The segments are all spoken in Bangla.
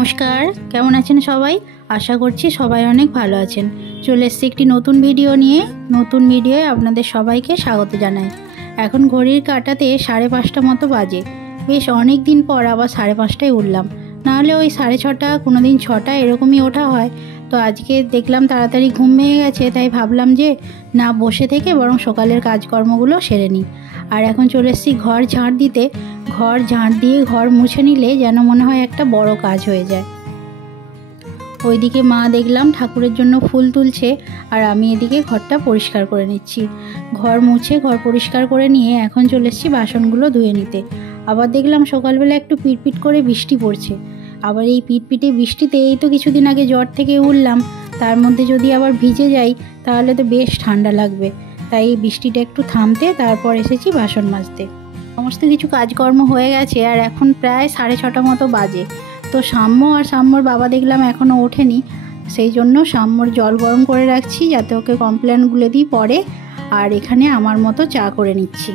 নমস্কার, কেমন আছেন সবাই? আশা করছি সবাই অনেক ভালো আছেন। চলে এসেছি একটি নতুন ভিডিও নিয়ে। নতুন ভিডিওয়ে আপনাদের সবাইকে স্বাগত জানাই। এখন ঘড়ির কাঁটাতে 5:30 মতো বাজে। বেশ অনেক দিন পর আবার 5:30টায় উঠলাম। নাহলে ওই 6:30 কোনো দিন 6টা এরকমই ওঠা হয়। তো আজকে দেখলাম তাড়াতাড়ি ঘুম ভেঙে গেছে, তাই ভাবলাম যে না বসে থেকে বরং সকালের কাজকর্মগুলো সেরে নিই। আর এখন চলে এসেছি ঘর ঝাঁট দিতে। ঘর ঝাঁট দিয়ে ঘর মুছে নিলে যেন মনে হয় একটা বড় কাজ হয়ে যায়। ওইদিকে মা দেখলাম ঠাকুরের জন্য ফুল তুলছে, আর আমি এদিকে ঘরটা পরিষ্কার করে নিচ্ছি। ঘর মুছে ঘর পরিষ্কার করে নিয়ে এখন চলে এসেছি বাসনগুলো ধুয়ে নিতে। আবার দেখলাম সকালবেলা একটু পিটপিট করে বৃষ্টি পড়ছে। আবার এই পিটপিটে বৃষ্টিতে এই তো কিছুদিন আগে জ্বর থেকে উঠলাম, তার মধ্যে যদি আবার ভিজে যাই তাহলে তো বেশ ঠান্ডা লাগবে। তাই এই বৃষ্টিটা একটু থামতে তারপর এসেছি বাসন মাজতে। সমস্ত কিছু কাজকর্ম হয়ে গেছে, আর এখন প্রায় 6:30 মতো বাজে। তো সাম্য আর সাম্যর বাবা দেখলাম এখনও ওঠেনি, সেই জন্য সাম্যর জল গরম করে রাখছি যাতে ওকে কমপ্লেন গুলে দিই পরে। আর এখানে আমার মতো চা করে নিচ্ছি।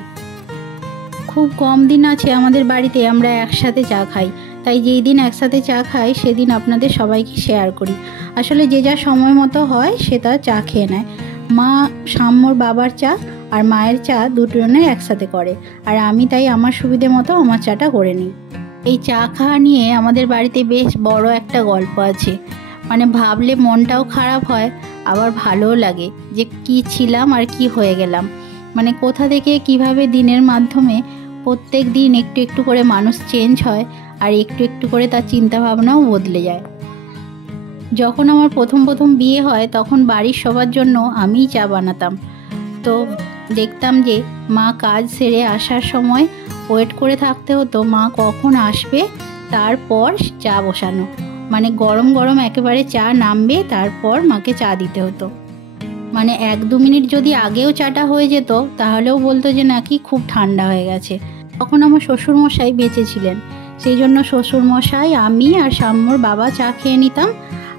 খুব কম দিন আছে আমাদের বাড়িতে আমরা একসাথে চা খাই, তাই যেই দিন একসাথে চা খাই সেদিন আপনাদের সবাইকে শেয়ার করি। আসলে যে যা সময় মতো হয় সে তার চা খেয়ে নেয়। মা সাম্যর বাবার চা আর মায়ের চা দুজনে একসাথে করে, আর আমি তাই আমার সুবিধে মতো আমার চাটা করে নিই। এই চা খাওয়া নিয়ে আমাদের বাড়িতে বেশ বড় একটা গল্প আছে। মানে ভাবলে মনটাও খারাপ হয়, আবার ভালোও লাগে যে কি ছিলাম আর কি হয়ে গেলাম। মানে কোথা থেকে কিভাবে দিনের মাধ্যমে প্রত্যেক দিন একটু একটু করে মানুষ চেঞ্জ হয়, আর একটু একটু করে তার চিন্তাভাবনাও বদলে যায়। যখন আমার প্রথম বিয়ে হয় তখন বাড়ির সবার জন্য আমিই চা বানাতাম। তো দেখতাম যে মা কাজ সেরে আসার সময় ওয়েট করে থাকতে হতো মা কখন আসবে, তারপর চা বসানো। মানে গরম গরম একেবারে চা নামবে, তারপর মাকে চা দিতে হতো। মানে 1-2 মিনিট যদি আগেও চাটা হয়ে যেত তাহলেও বলতো যে নাকি খুব ঠান্ডা হয়ে গেছে। তখন আমার শ্বশুরমশাই বেঁচে ছিলেন, সেই জন্য শ্বশুরমশাই, আমি আর সাম্যর বাবা চা খেয়ে নিতাম,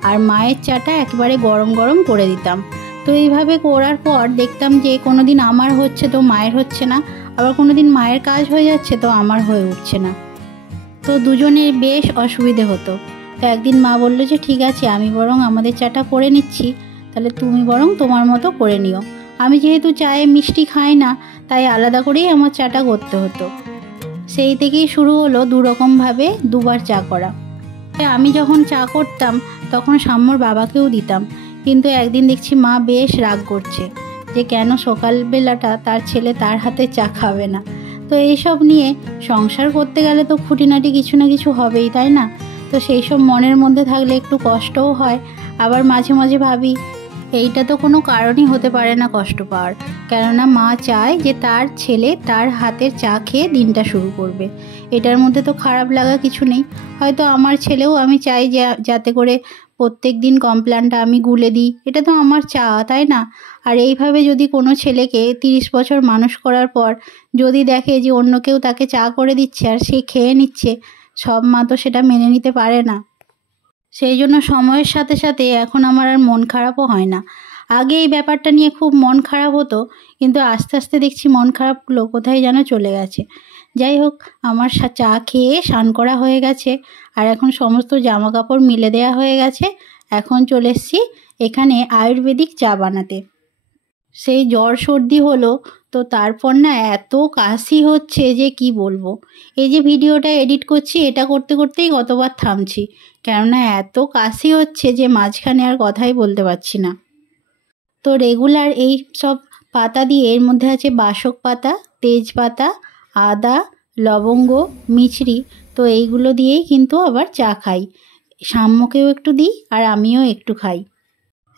আর মায়ের চাটা একেবারে গরম গরম করে দিতাম। তো এইভাবে করার পর দেখতাম যে কোনো দিন আমার হচ্ছে তো মায়ের হচ্ছে না, আবার কোনো দিন মায়ের কাজ হয়ে যাচ্ছে তো আমার হয়ে উঠছে না। তো দুজনের বেশ অসুবিধে হতো। তো একদিন মা বললো যে ঠিক আছে আমি বরং আমাদের চাটা করে নিচ্ছি, তাহলে তুমি বরং তোমার মতো করে নিও। আমি যেহেতু চায়ে মিষ্টি খাই না, তাই আলাদা করেই আমার চাটা করতে হতো। সেই থেকেই শুরু হলো দুরকমভাবে দুবার চা করা। আমি যখন চা করতাম তখন সাম্যর বাবাকেও দিতাম, কিন্তু একদিন দেখছি মা বেশ রাগ করছে যে কেন সকালবেলাটা তার ছেলে তার হাতে চা খাবে না। তো এইসব নিয়ে সংসার করতে গেলে তো খুঁটিনাটি কিছু না কিছু হবেই, তাই না? তো সেই সব মনের মধ্যে থাকলে একটু কষ্টও হয়। আবার মাঝে মাঝে ভাবি এইটা তো কোনো কারণই হতে পারে না কষ্ট পাওয়ার, কেননা মা চায় যে তার ছেলে তার হাতের চা খেয়ে দিনটা শুরু করবে। এটার মধ্যে তো খারাপ লাগা কিছু নেই। হয়তো আমার ছেলেও আমি চাই যে যাতে করে প্রত্যেক দিন কমপ্লেনটা আমি গুলে দিই, এটা তো আমার চাওয়া, তাই না? আর এইভাবে যদি কোনো ছেলেকে 30 বছর মানুষ করার পর যদি দেখে যে অন্য কেউ তাকে চা করে দিচ্ছে আর সে খেয়ে নিচ্ছে, সব মা তো সেটা মেনে নিতে পারে না। সেই জন্য সময়ের সাথে সাথে এখন আমার আর মন খারাপও হয় না। আগে এই ব্যাপারটা নিয়ে খুব মন খারাপ হতো, কিন্তু আস্তে আস্তে দেখছি মন খারাপগুলো কোথায় যেন চলে গেছে। যাই হোক, আমার চা খেয়ে স্নান করা হয়ে গেছে, আর এখন সমস্ত জামা কাপড় মিলে দেওয়া হয়ে গেছে। এখন চলে এসেছি এখানে আয়ুর্বেদিক চা বানাতে। সেই জ্বর সর্দি হলো, তো তারপর না এত কাশি হচ্ছে যে কি বলবো। এই যে ভিডিওটা এডিট করছি এটা করতে করতেই কতবার থামছি, কেননা এত কাশি হচ্ছে যে মাঝখানে আর কথাই বলতে পারছি না। তো রেগুলার এই সব পাতা দিয়ে, এর মধ্যে আছে বাসক পাতা, তেজপাতা, আদা, লবঙ্গ, মিছরি, তো এইগুলো দিয়েই কিন্তু আবার চা খাই। সাম্যকেও একটু দিই আর আমিও একটু খাই।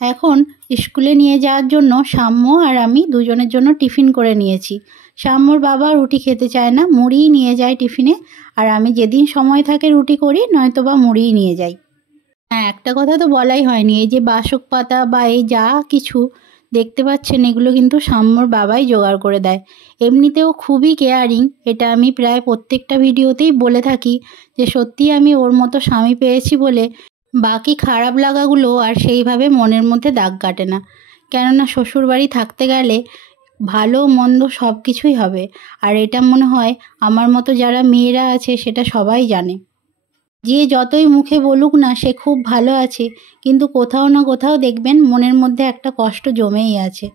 এখন স্কুলে নিয়ে যাওয়ার জন্য সাম্য আর আমি দুজনের জন্য টিফিন করে নিয়েছি। সাম্যর বাবা রুটি খেতে চায় না, মুড়িই নিয়ে যায় টিফিনে, আর আমি যেদিন সময় থাকে রুটি করি, নয়তো বা মুড়িই নিয়ে যাই। হ্যাঁ, একটা কথা তো বলাই হয়নি, এই যে বাসক পাতা বা এই যা কিছু দেখতে পাচ্ছেন এগুলো কিন্তু সাম্যর বাবাই জোগাড় করে দেয়। এমনিতেও খুবই কেয়ারিং, এটা আমি প্রায় প্রত্যেকটা ভিডিওতেই বলে থাকি যে সত্যি আমি ওর মতো স্বামী পেয়েছি বলে বাকি খারাপ লাগাগুলো আর সেইভাবে মনের মধ্যে দাগ কাটে না। কেননা শ্বশুরবাড়ি থাকতে গেলে ভালো মন্দ সব কিছুই হবে, আর এটা মনে হয় আমার মতো যারা মেয়েরা আছে সেটা সবাই জানে। যে যতই মুখে বলুক না সে খুব ভালো আছে, কিন্তু কোথাও না কোথাও দেখবেন মনের মধ্যে একটা কষ্ট জমেই আছে।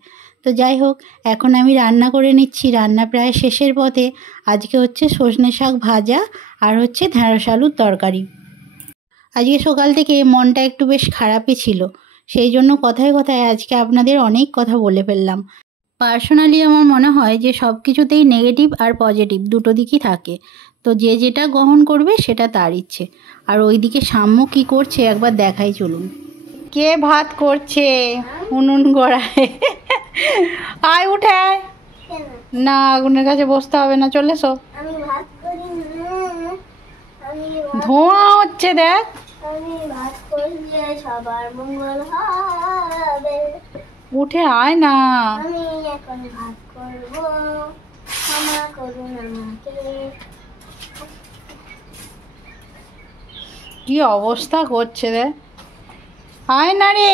তো যাই হোক, এখন আমি রান্না করে নিচ্ছি, রান্না প্রায় শেষের পথে। আজকে হচ্ছে সজনে শাক ভাজা আর হচ্ছে ঢেঁড়স আলুর তরকারি। আজকে সকাল থেকে মনটা একটু বেশ খারাপই ছিল, সেই জন্য কথায় কথায় আজকে আপনাদের অনেক কথা বলে ফেললাম। পার্সোনালি আমার মনে হয় যে সব কিছুতেই নেগেটিভ আর পজিটিভ দুটো দিকই থাকে, তো যে যেটা গ্রহণ করবে সেটা তার ইচ্ছে। আর ওইদিকে সাম্য কি করছে একবার দেখাই চলুন। কে ভাত করছে উনুন গড়ায়? আয় উঠে আয়। না, আগুনের কাছে বসতে হবে না, চলে এসো। ধোঁয়া হচ্ছে দেখ। সবার মঙ্গল হবে, উঠে আয় না। আমি এখন ভাত করব, ক্ষমা করুন আমাকে। কি অবস্থা করছে রে, আয় না রে।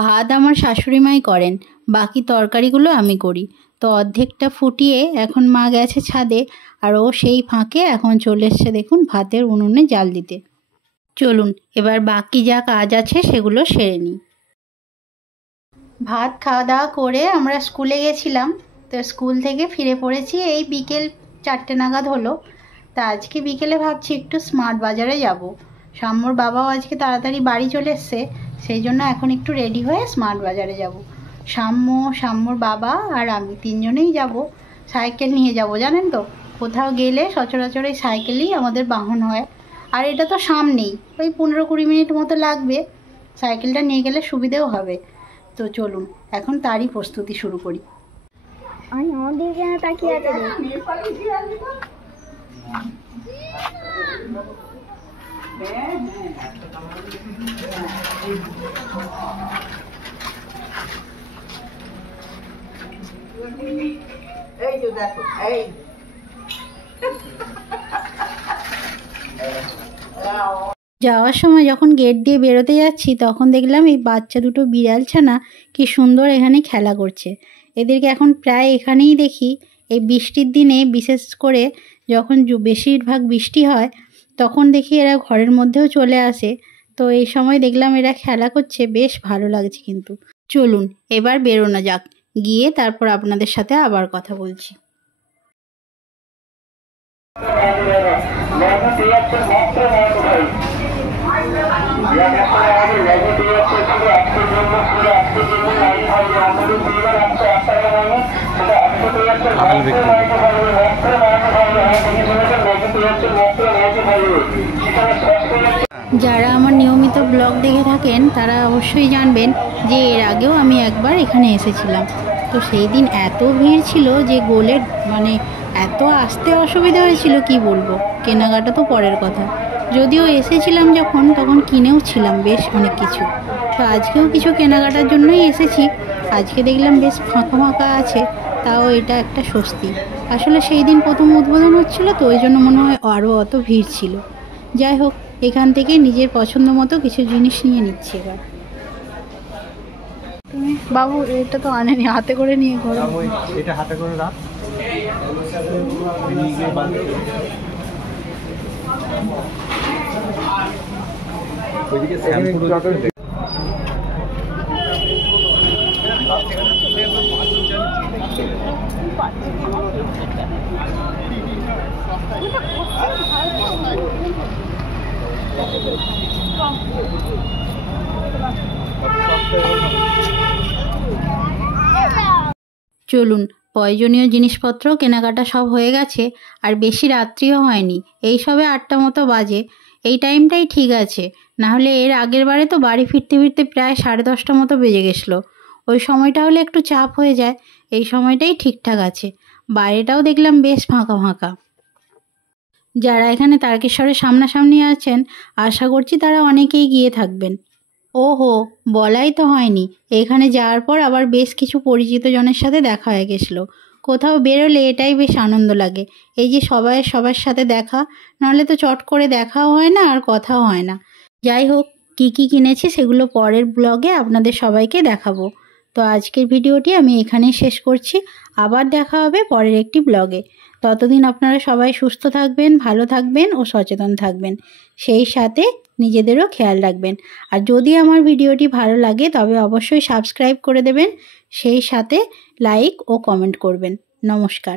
ভাত আমার শাশুড়িমাই করেন, বাকি তরকারিগুলো আমি করি। তো অর্ধেকটা ফুটিয়ে এখন মা গেছে ছাদে, আর ও সেই ফাঁকে এখন চলে এসছে দেখুন ভাতের উনুনে জাল দিতে। চলুন এবার বাকি যা কাজ আছে সেগুলো সেরে নিই। ভাত খাওয়া দাওয়া করে আমরা স্কুলে গেছিলাম, তো স্কুল থেকে ফিরে পড়েছি এই বিকেল 4টে নাগাদ হলো। তা আজকে বিকেলে ভাবছি একটু স্মার্ট বাজারে যাব। সাম্যর বাবাও আজকে তাড়াতাড়ি বাড়ি চলে এসছে, সেই জন্য এখন একটু রেডি হয়ে স্মার্ট বাজারে যাব। সাম্যর বাবা আর আমি তিনজনেই যাব। সাইকেল নিয়ে যাব, জানেন তো কোথাও গেলে সচরাচর এই সাইকেলই আমাদের বাহন হয়। আর এটা তো সামনেই, ওই 15-20 মিনিট মতো লাগবে, সাইকেলটা নিয়ে গেলে সুবিধেও হবে। তো চলুন এখন তারই প্রস্তুতি শুরু করি। আমাদের যেন তাকিয়ে আছে। এই যে দেখো, এই যাওয়ার সময় যখন গেট দিয়ে বেরোতে যাচ্ছি তখন দেখলাম এই বাচ্চা দুটো বিড়াল ছানা কি সুন্দর এখানে খেলা করছে। এদেরকে এখন প্রায় এখানেই দেখি। এই বৃষ্টির দিনে বিশেষ করে যখন বেশিরভাগ বৃষ্টি হয় তখন দেখি এরা ঘরের মধ্যেও চলে আসে। তো এই সময় দেখলাম এরা খেলা করছে, বেশ ভালো লাগছে। কিন্তু চলুন এবার বেরোনো যাক, গিয়ে তারপর আপনাদের সাথে আবার কথা বলছি। যারা আমার নিয়মিত ব্লগ দেখে থাকেন তারা অবশ্যই জানবেন যে এর আগেও আমি একবার এখানে এসেছিলাম। তো সেই দিন এত ভিড় ছিল যে গোলের এত আসতে অসুবিধা হয়েছিল কি বলবো। কেনাকাটা তো পরের কথা, যদিও এসেছিলাম যখন তখন কিনেও ছিলাম বেশ অনেক কিছু। তো আজকেও কিছু কেনাকাটার জন্যই এসেছি। আজকে দেখলাম বেশ ফাঁকা ফাঁকা আছে, তাও এটা একটা স্বস্তি। আসলে সেই দিন প্রথম উদ্বোধন হচ্ছিল তো ওই জন্য মনে হয় আরও অত ভিড় ছিল। যাই হোক, এখান থেকে নিজের পছন্দ মতো কিছু জিনিস নিয়ে নিচ্ছি এবার। তুমি বাবু এটা তো আনেনি, হাতে করে নিয়ে ঘোরো। এটা হাতে করে রাখ। চলুন, প্রয়োজনীয় জিনিসপত্র কেনাকাটা সব হয়ে গেছে, আর বেশি রাত্রিও হয়নি, এই সবে 8টা মতো বাজে। এই টাইমটাই ঠিক আছে, নাহলে এর আগের বারে তো বাড়ি ফিরতে ফিরতে প্রায় 10:30 মতো বেজে গেছিলো। ওই সময়টা হলে একটু চাপ হয়ে যায়, এই সময়টাই ঠিকঠাক আছে। বাইরেটাও দেখলাম বেশ ফাঁকা ফাঁকা। যারা এখানে তারকেশ্বরের সামনাসামনি আছেন আশা করছি তারা অনেকেই গিয়ে থাকবেন। ওহো, বলাই তো হয়নি, এখানে যাওয়ার পর আবার বেশ কিছু পরিচিত জনের সাথে দেখা হয়ে গেছিলো। কোথাও বেরোলে এটাই বেশ আনন্দ লাগে, এই যে সবার সাথে দেখা, নাহলে তো চট করে দেখাও হয় না আর কথাও হয় না। যাই হোক, কি কি কিনেছি সেগুলো পরের ব্লগে আপনাদের সবাইকে দেখাবো। তো আজকের ভিডিওটি আমি এখানেই শেষ করছি। আবার দেখা হবে পরের একটি ব্লগে। ততদিন আপনারা সবাই সুস্থ থাকবেন, ভালো থাকবেন ও সচেতন থাকবেন। সেই সাথে নিজেদেরও খেয়াল রাখবেন। আর যদি আমার ভিডিওটি ভালো লাগে তবে অবশ্যই সাবস্ক্রাইব করে দেবেন, সেই সাথে লাইক ও কমেন্ট করবেন। নমস্কার।